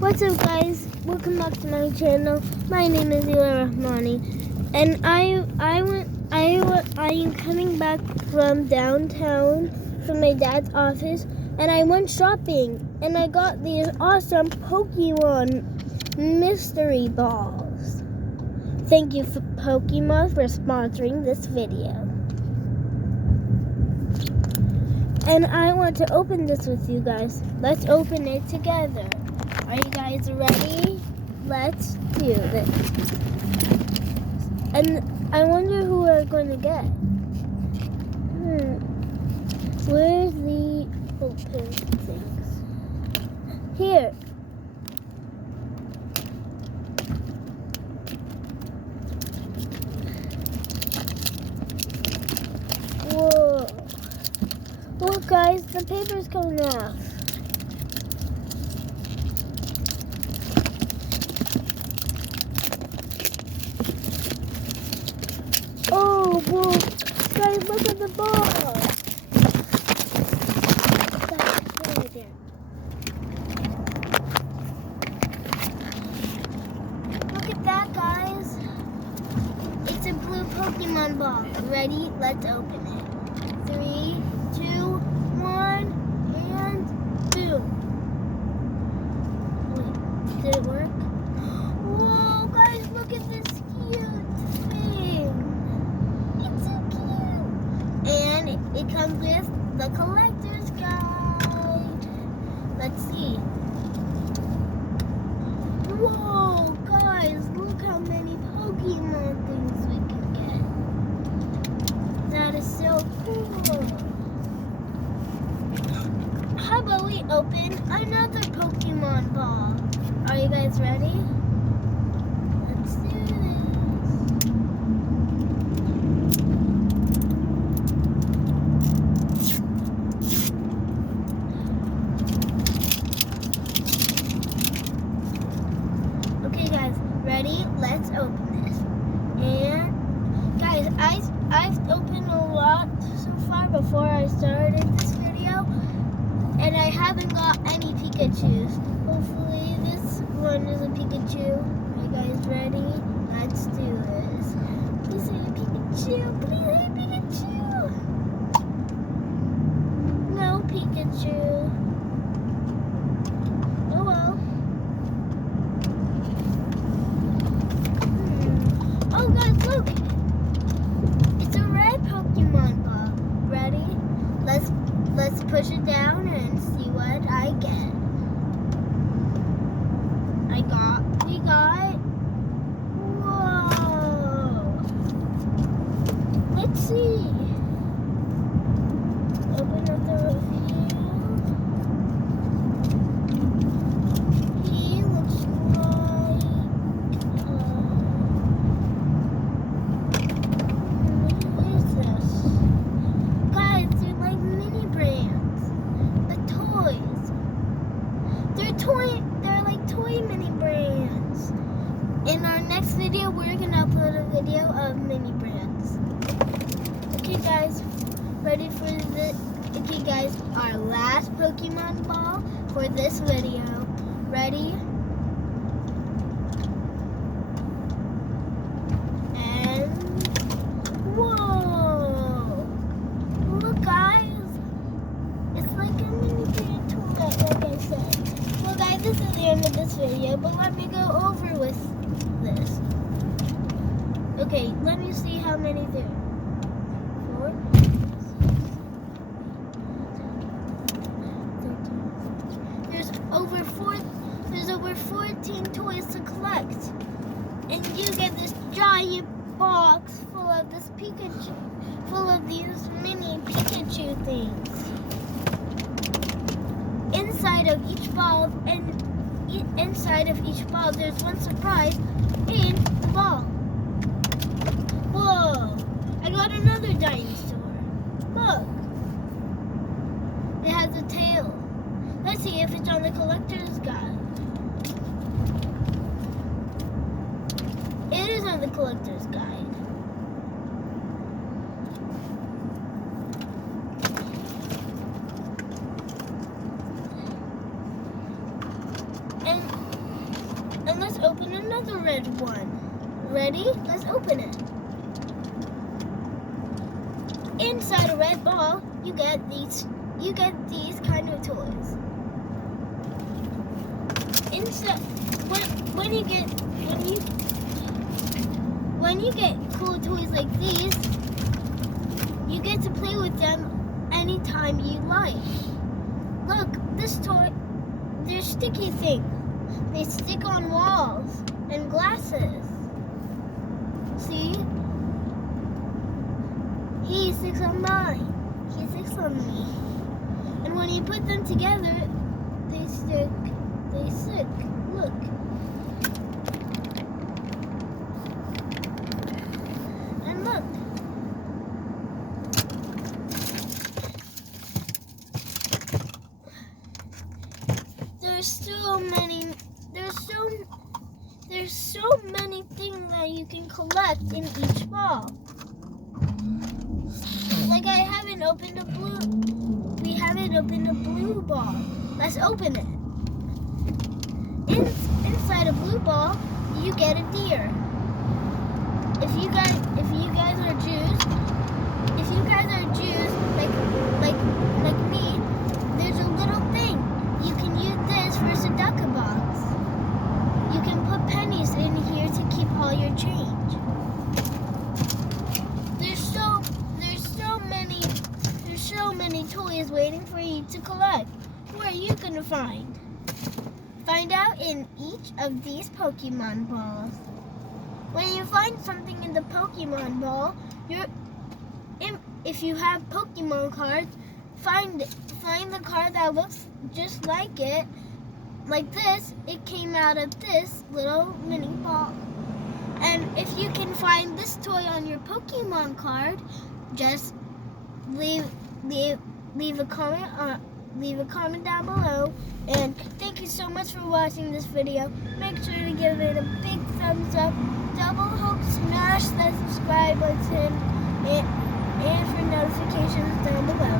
What's up, guys? Welcome back to my channel. My name is Ila Rahmani, and I am coming back from downtown from my dad's office, and I went shopping, and I got these awesome Pokemon mystery balls. Thank you for Pokemon for sponsoring this video. And I want to open this with you guys. Let's open it together. Are you guys ready? Let's do this. And I wonder who we're going to get. Where's the open things? Here. Whoa. Look, guys, the paper's coming off. Oh, whoa. Guys, look at the ball. That's right there. Look at that, guys. It's a blue Pokemon ball. Ready? Let's open it. 3, 2, 1, and boom. Wait, did it work? Whoa, guys, look at this cute thing. It's so cute. And it comes with the collector's guide. Let's see. Whoa, guys, look how many Pokemon things we can get. That is so cool. How about we open another Pokemon ball? Are you guys ready? Let's do this. Okay, guys, ready? Let's open this. And guys, I've opened a lot so far before I started this video, and I haven't got any Pikachus. Hopefully this one is a Pikachu. Are you guys ready? Let's do this. Please say a Pikachu. Please say a Pikachu. No Pikachu. Oh well. Oh guys, look! It's a red Pokemon ball. Ready? Let's push it down and see what I get. We got, whoa! Let's see. Open up the review. He looks like, what is this? Guys, they're like mini brands. The toys. They're like toy mini brands. In our next video, we're gonna upload a video of mini brands. Okay, guys, ready for the? Okay, guys, our last Pokemon ball for this video. Ready? And whoa! Look, guys, it's like a mini brand toy, like I said. Well, guys, this is the end of this video, but let me go over with this. Okay, let me see how many there are. 4, 6, 7, 8, 9, 10. There's over 14 toys to collect. And you get this giant box full of this Pikachu, full of these mini Pikachu things. Inside of each ball, there's one surprise in the ball. Whoa! I got another dinosaur. Look. It has a tail. Let's see if it's on the collector's guide. It is on the collector's guide. And let's open another red one. Ready? Let's open it. Inside a red ball, you get these kind of toys. Inside, when you get cool toys like these, you get to play with them anytime you like. Look, this toy, they're sticky things. They stick on walls and glasses. See? He sticks on mine. He sticks on me. And when you put them together, they stick. They stick. Look. And look. There's so many things that you can collect in each ball. Like we haven't opened a blue ball. Let's open it. Inside a blue ball, you get a deer. If you guys are Jews, like me, there's a little thing. You can use this for a tzedakah box. You can put pennies in here to keep all your change. There's so many toys waiting for you to collect. Who are you gonna find? Find out in each of these Pokemon balls. When you find something in the Pokemon ball, if you have Pokemon cards, find the card that looks just like it. Like this, it came out of this little mini ball. And if you can find this toy on your Pokemon card, just leave a comment down below. And thank you so much for watching this video. Make sure to give it a big thumbs up. Smash that subscribe button and for notifications down below.